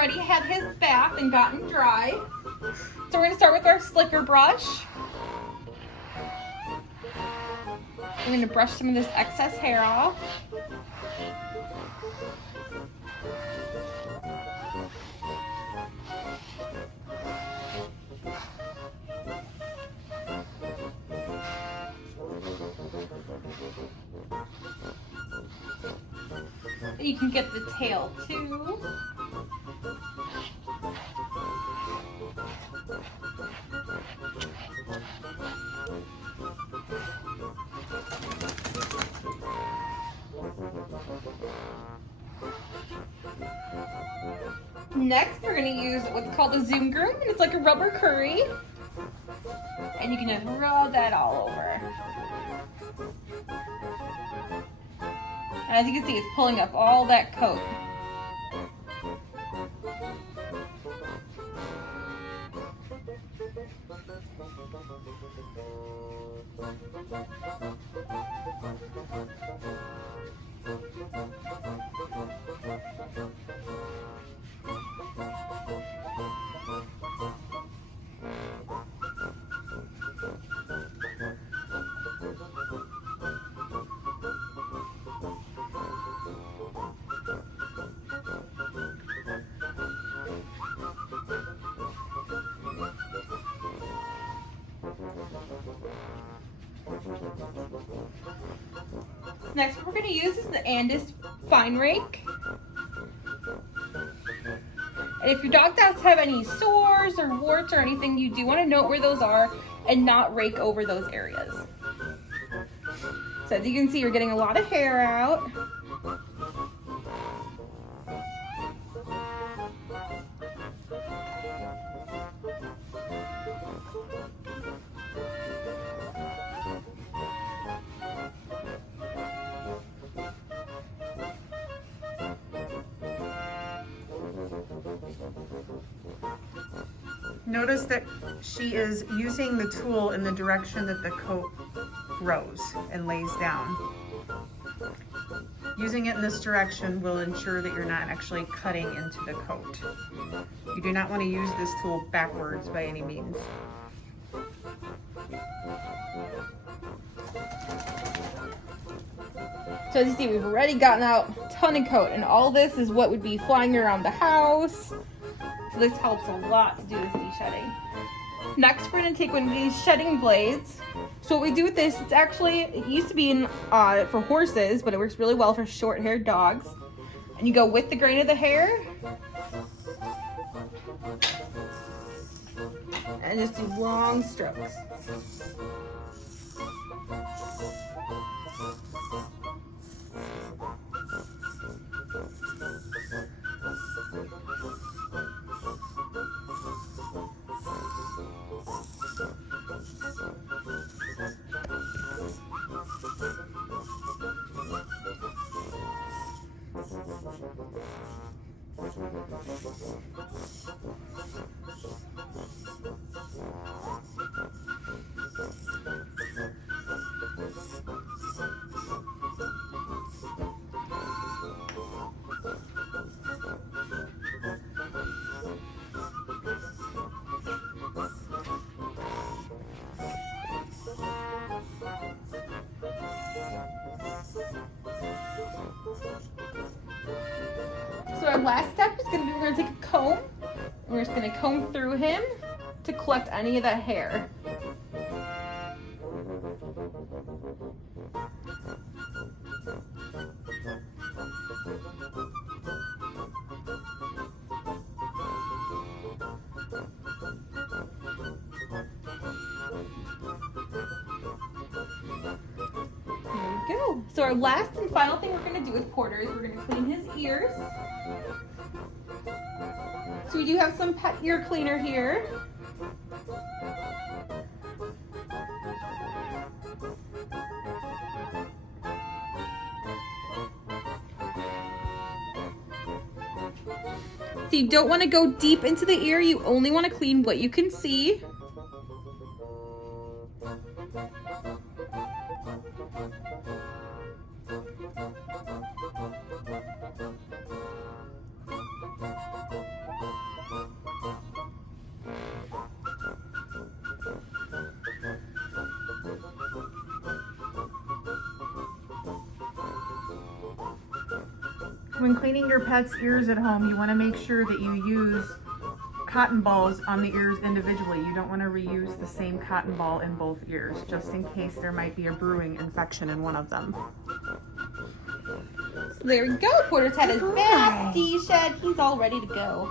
already had his bath and gotten dry. So we're gonna start with our slicker brush. I'm gonna brush some of this excess hair off. And you can get the tail too. Next, we're going to use what's called a zoom groom, and it's like a rubber curry. And you can just rub that all over. And as you can see, it's pulling up all that coat. Next, what we're going to use is the Andis Fine Rake. And if your dog does have any sores or warts or anything, you do want to note where those are and not rake over those areas. So as you can see, you're getting a lot of hair out. Notice that she is using the tool in the direction that the coat grows and lays down. Using it in this direction will ensure that you're not actually cutting into the coat. You do not want to use this tool backwards by any means. So as you see, we've already gotten out a ton of coat, and all this is what would be flying around the house. So this helps a lot to do this de-shedding. Next, we're going to take one of these shedding blades. So what we do with this, it used to be for horses, but it works really well for short-haired dogs. And you go with the grain of the hair. And just do long strokes. So our last step is going to be, we're going to take a comb, and we're just going to comb through him to collect any of that hair. There we go. So our last and final thing we're going to do with Porter is we're going to clean his ears. So we do have some pet ear cleaner here. So you don't want to go deep into the ear, you only want to clean what you can see. When cleaning your pet's ears at home, you want to make sure that you use cotton balls on the ears individually. You don't want to reuse the same cotton ball in both ears, just in case there might be a brewing infection in one of them. So there we go. Porter's had his bath de-shed. He's all ready to go.